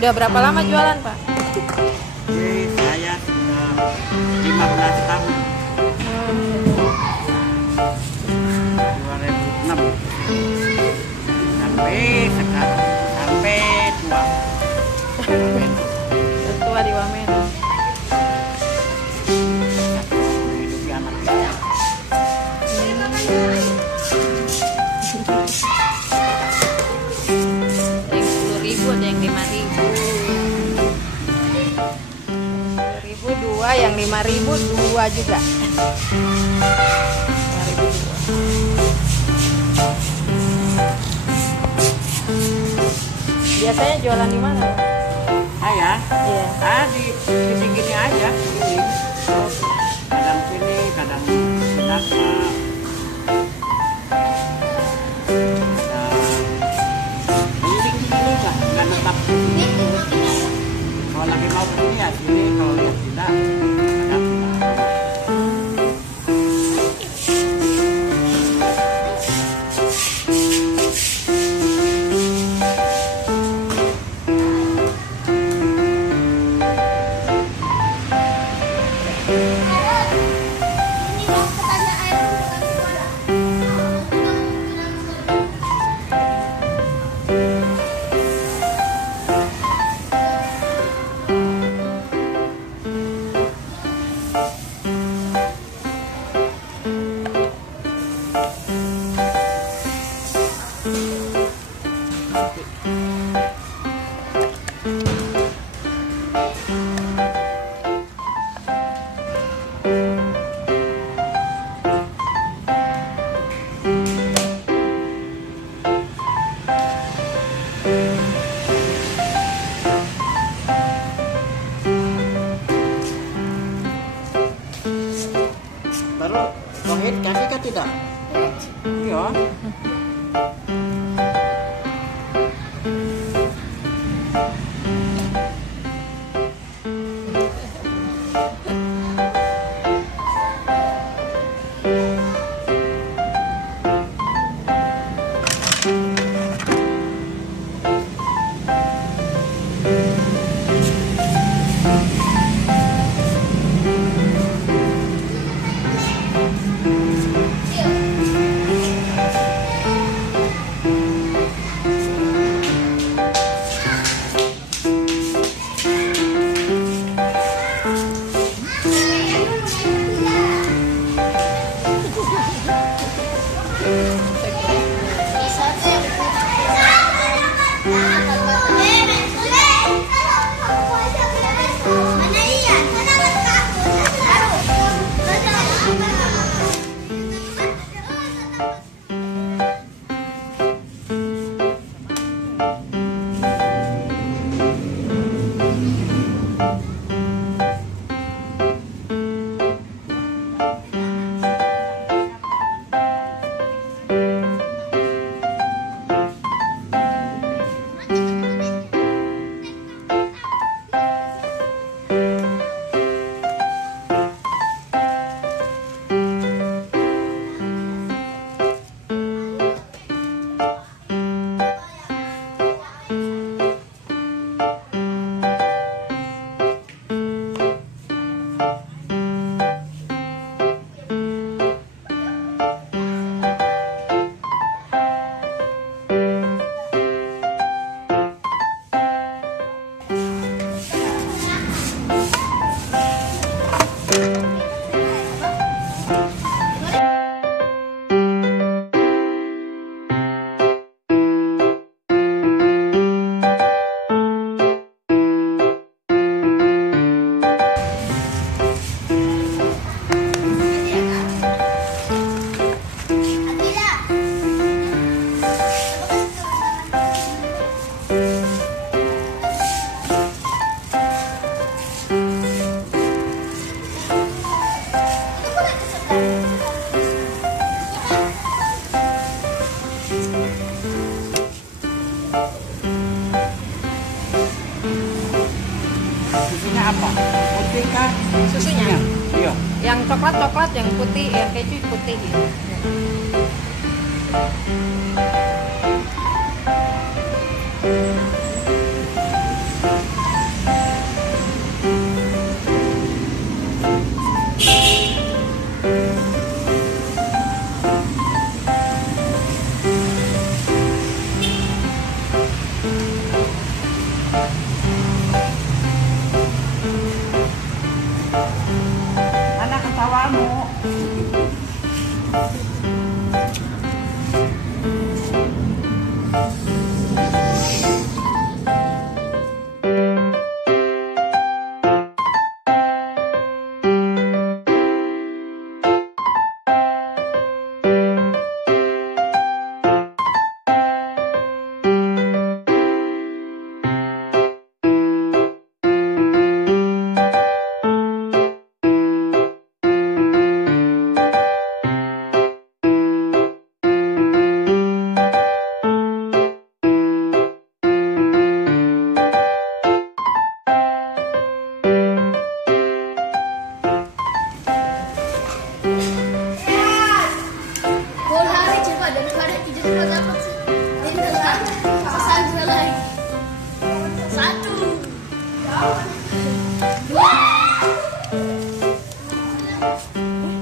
Udah berapa lama jualan, Pak? Jadi saya sudah 15 tahun. 2006 sampai sekarang, sampai tua. Tua di Wamena. Hidupi anak kita. Ada yang 10.000, ada yang 5.000. 10.000 dua, yang 5.000 dua juga. 5.000 dua. Biasanya jualan di mana, Pak? Saya, Iya. di sini aja, ini. Kadang sini, kadang Sinasma. Keliling-keliling lah, nggak tetap di sini. Kalau lagi mau ke sini ya sini, kalau tidak kadang baru wahid kaki kan tidak? Iya. apa? Putih kah? Susunya? Iya. Yang coklat, yang putih, yang keju putih gitu.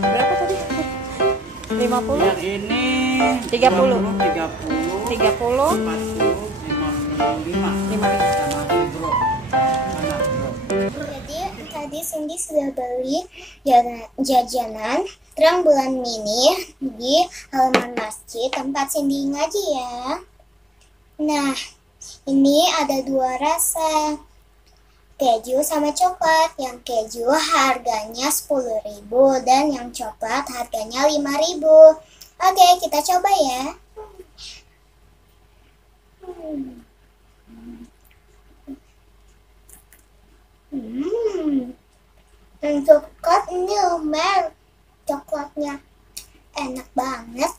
Berapa tadi? 50? Yang ini 30. 30, 30, 40, 55. 55. Sama si bro. Mana bro? Jadi tadi Cindy sudah beli jajanan terang bulan mini di halaman masjid tempat Cindy ngaji ya. Nah, ini ada 2 rasa, keju sama coklat. Yang keju harganya 10.000 dan yang coklat harganya 5.000. Oke, kita coba ya. Yang coklat ini lumer, coklatnya enak banget.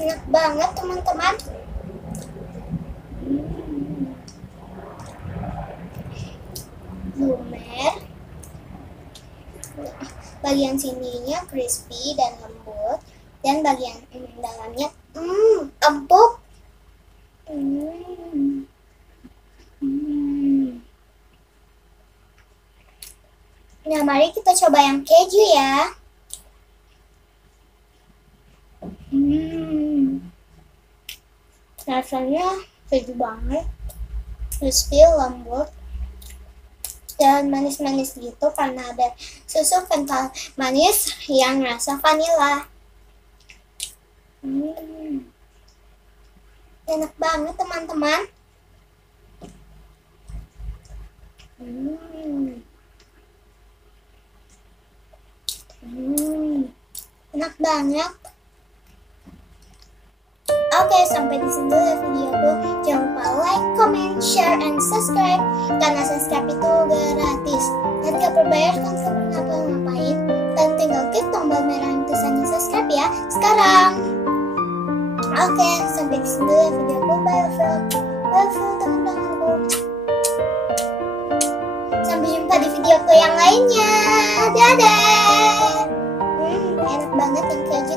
Enak banget teman-teman. Lumer. Bagian sininya crispy dan lembut, dan bagian dalamnya empuk. Nah, mari kita coba yang keju ya. Rasanya keju banget, crispy, lembut, dan manis-manis gitu karena ada susu kental manis yang rasa vanila. Enak banget teman-teman. Enak banget. Oke, sampai di sini dulu videoku. Jangan lupa like, comment, share, and subscribe. Karena subscribe itu gratis dan gak berbayar, kan gak pernah ngapa-ngapain. Dan tinggal klik tombol merah yang tulisannya subscribe ya sekarang. Oke, sampai di sini dulu videoku. Bye teman-temanku. Sampai jumpa di videoku yang lainnya. Dadah. Enak banget yang keju